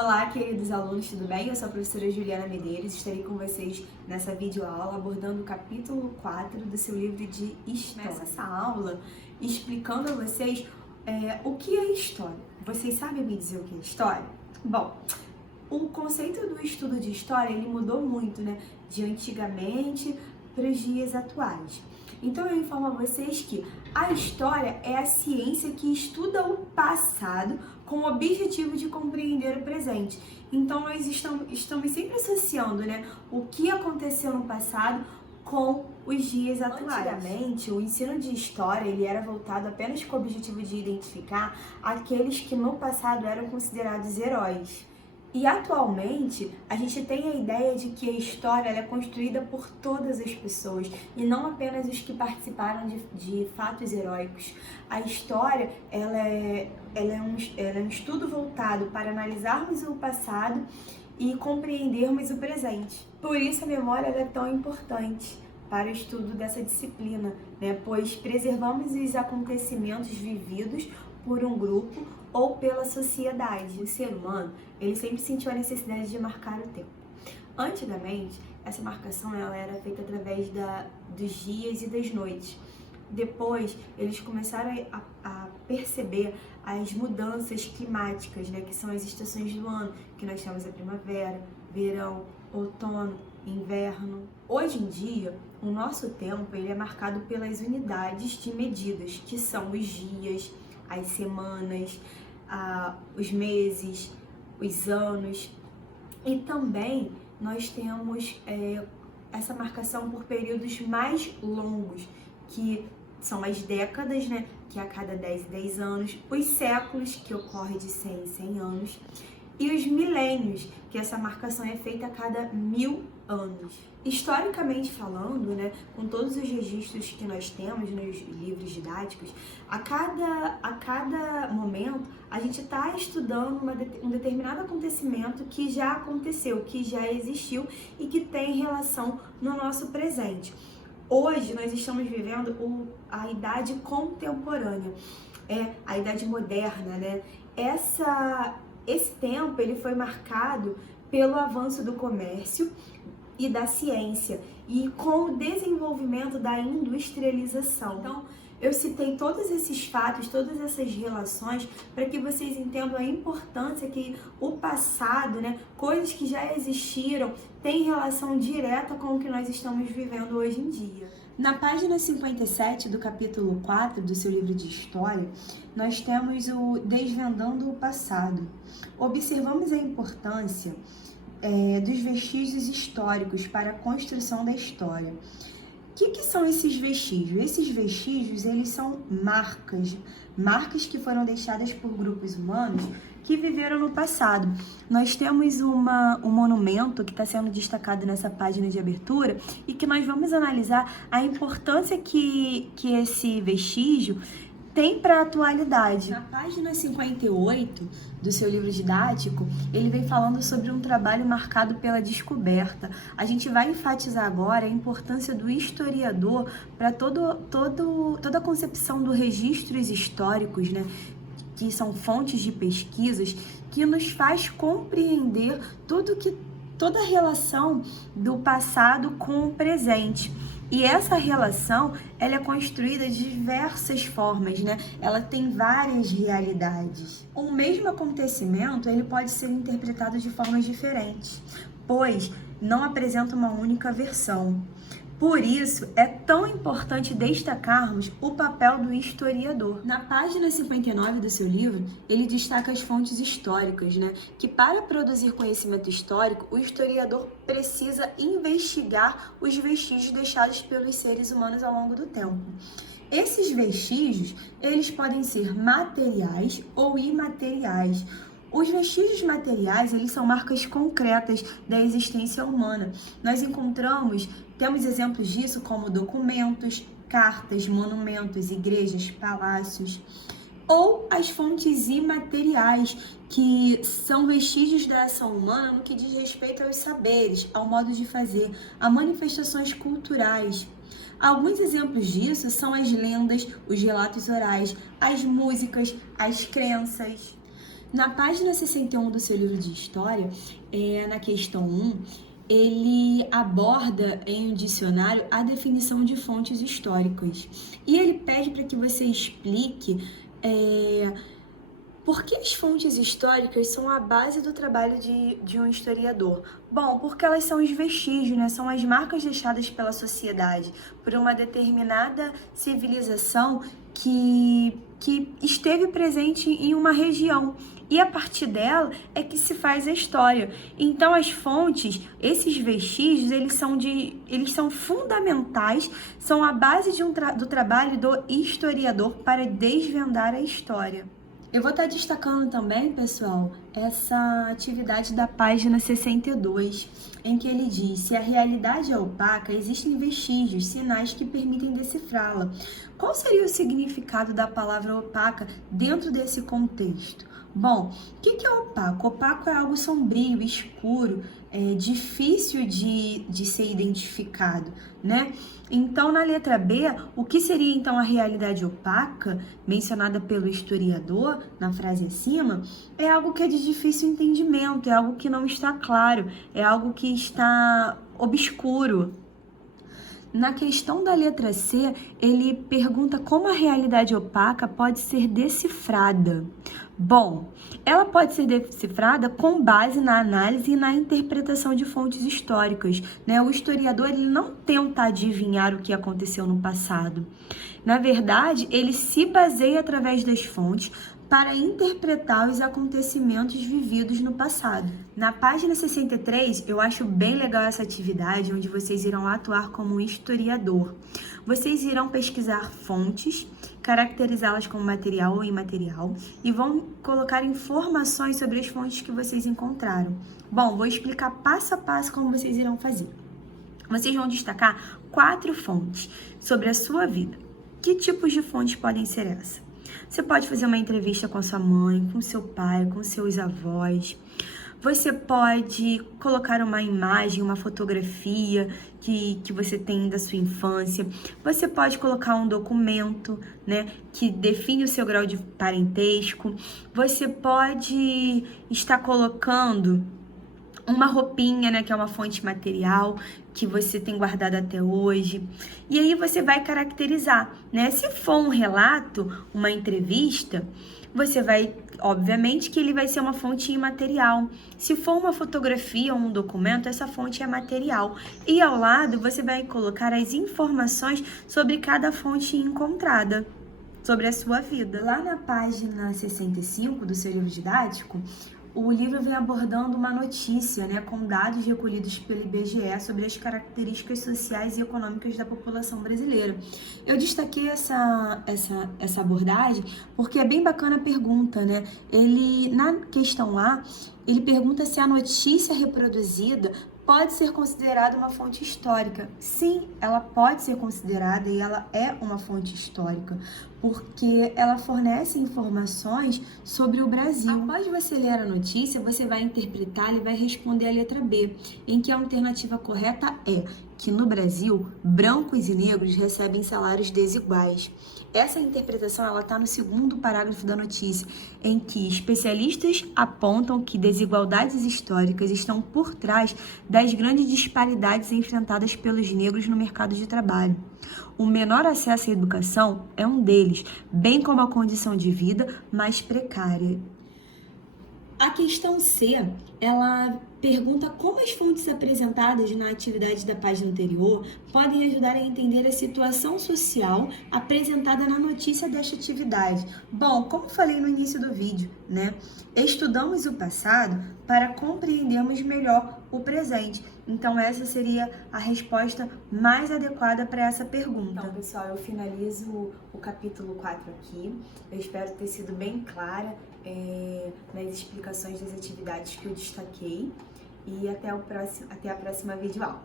Olá, queridos alunos, tudo bem? Eu sou a professora Juliana Medeiros, estarei com vocês nessa videoaula abordando o capítulo 4 do seu livro de História. Começo essa aula explicando a vocês o que é história. Vocês sabem me dizer o que é história? Bom, o conceito do estudo de história, ele mudou muito, né? De antigamente para os dias atuais. Então eu informo a vocês que a história é a ciência que estuda o passado com o objetivo de compreender o presente. Então nós estamos sempre associando, né, o que aconteceu no passado com os dias atuais. Antigamente, o ensino de história ele era voltado apenas com o objetivo de identificar aqueles que no passado eram considerados heróis. E atualmente, a gente tem a ideia de que a história ela é construída por todas as pessoas e não apenas os que participaram de fatos heróicos. A história ela é um estudo voltado para analisarmos o passado e compreendermos o presente. Por isso a memória ela é tão importante para o estudo dessa disciplina, né? Pois preservamos os acontecimentos vividos por um grupo ou pela sociedade. O ser humano, ele sempre sentiu a necessidade de marcar o tempo. Antigamente, essa marcação ela era feita através dos dias e das noites. Depois, eles começaram a perceber as mudanças climáticas, né, que são as estações do ano, que nós temos a primavera, verão, outono, inverno. Hoje em dia, o nosso tempo ele é marcado pelas unidades de medidas, que são os dias, as semanas, os meses, os anos. E também nós temos essa marcação por períodos mais longos, que são as décadas, né, que é a cada 10 e 10 anos, os séculos, que ocorre de 100 em 100 anos, e os milênios, que essa marcação é feita a cada 1000 anos. Historicamente falando, né, com todos os registros que nós temos nos livros didáticos, a cada momento a gente está estudando um determinado acontecimento que já aconteceu, que já existiu e que tem relação no nosso presente. Hoje nós estamos vivendo a idade contemporânea, a idade moderna, né? Esse tempo ele foi marcado pelo avanço do comércio e da ciência e com o desenvolvimento da industrialização. Então, eu citei todos esses fatos, todas essas relações para que vocês entendam a importância que o passado, né, coisas que já existiram, têm relação direta com o que nós estamos vivendo hoje em dia. Na página 57 do capítulo 4 do seu livro de História, nós temos o Desvendando o Passado. Observamos a importância dos vestígios históricos para a construção da história. O que são esses vestígios? Esses vestígios, eles são marcas que foram deixadas por grupos humanos que viveram no passado. Nós temos um monumento que está sendo destacado nessa página de abertura e que nós vamos analisar a importância que esse vestígio tem para a atualidade. Na página 58 do seu livro didático, ele vem falando sobre um trabalho marcado pela descoberta. A gente vai enfatizar agora a importância do historiador para toda a concepção dos registros históricos, né? Que são fontes de pesquisas que nos faz compreender toda a relação do passado com o presente. E essa relação, ela é construída de diversas formas, né? Ela tem várias realidades. O mesmo acontecimento, ele pode ser interpretado de formas diferentes, pois não apresenta uma única versão. Por isso, é tão importante destacarmos o papel do historiador. Na página 59 do seu livro, ele destaca as fontes históricas, né? Que para produzir conhecimento histórico, o historiador precisa investigar os vestígios deixados pelos seres humanos ao longo do tempo. Esses vestígios, eles podem ser materiais ou imateriais. Os vestígios materiais, eles são marcas concretas da existência humana. Nós temos exemplos disso como documentos, cartas, monumentos, igrejas, palácios. Ou as fontes imateriais, que são vestígios da ação humana no que diz respeito aos saberes, ao modo de fazer, a manifestações culturais. Alguns exemplos disso são as lendas, os relatos orais, as músicas, as crenças. Na página 61 do seu livro de História, na questão 1, ele aborda em um dicionário a definição de fontes históricas. E ele pede para que você explique por que as fontes históricas são a base do trabalho de um historiador? Bom, porque elas são os vestígios, né? São as marcas deixadas pela sociedade por uma determinada civilização que esteve presente em uma região. E a partir dela é que se faz a história. Então as fontes, esses vestígios, eles são fundamentais, são a base do trabalho do historiador para desvendar a história. Eu vou estar destacando também, pessoal, essa atividade da página 62, em que ele diz: se a realidade é opaca, existem vestígios, sinais que permitem decifrá-la. Qual seria o significado da palavra opaca dentro desse contexto? Bom, o que é opaco? Opaco é algo sombrio, escuro, difícil de ser identificado, né? Então, na letra B, o que seria então a realidade opaca, mencionada pelo historiador na frase acima, é algo que é de difícil entendimento, é algo que não está claro, é algo que está obscuro. Na questão da letra C, ele pergunta como a realidade opaca pode ser decifrada. Bom, ela pode ser decifrada com base na análise e na interpretação de fontes históricas, né? O historiador ele não tenta adivinhar o que aconteceu no passado. Na verdade, ele se baseia através das fontes para interpretar os acontecimentos vividos no passado. Na página 63, eu acho bem legal essa atividade, onde vocês irão atuar como um historiador. Vocês irão pesquisar fontes, caracterizá-las como material ou imaterial e vão colocar informações sobre as fontes que vocês encontraram. Bom, vou explicar passo a passo como vocês irão fazer. Vocês vão destacar 4 fontes sobre a sua vida. Que tipos de fontes podem ser essas? Você pode fazer uma entrevista com sua mãe, com seu pai, com seus avós. Você pode colocar uma imagem, uma fotografia que você tem da sua infância. Você pode colocar um documento, né, que define o seu grau de parentesco. Você pode estar colocando uma roupinha, né, que é uma fonte material que você tem guardado até hoje. E aí você vai caracterizar, né? Se for um relato, uma entrevista, você vai, obviamente, que ele vai ser uma fonte imaterial. Se for uma fotografia ou um documento, essa fonte é material. E ao lado você vai colocar as informações sobre cada fonte encontrada, sobre a sua vida. Lá na página 65 do seu livro didático, o livro vem abordando uma notícia, né, com dados recolhidos pelo IBGE sobre as características sociais e econômicas da população brasileira. Eu destaquei essa abordagem porque é bem bacana a pergunta, né? Ele, na questão A, ele pergunta se a notícia reproduzida pode ser considerada uma fonte histórica. Sim, ela pode ser considerada e ela é uma fonte histórica, porque ela fornece informações sobre o Brasil. Após você ler a notícia, você vai interpretá-la e vai responder a letra B, em que a alternativa correta é que no Brasil, brancos e negros recebem salários desiguais. Essa interpretação ela está no segundo parágrafo da notícia, em que especialistas apontam que desigualdades históricas estão por trás das grandes disparidades enfrentadas pelos negros no mercado de trabalho. O menor acesso à educação é um deles, bem como a condição de vida mais precária. A questão C, ela pergunta como as fontes apresentadas na atividade da página anterior podem ajudar a entender a situação social apresentada na notícia desta atividade. Bom, como falei no início do vídeo, né? Estudamos o passado para compreendermos melhor o presente. Então, essa seria a resposta mais adequada para essa pergunta. Então, pessoal, eu finalizo o capítulo 4 aqui. Eu espero ter sido bem clara nas explicações das atividades que eu destaquei. E até a próxima videoaula.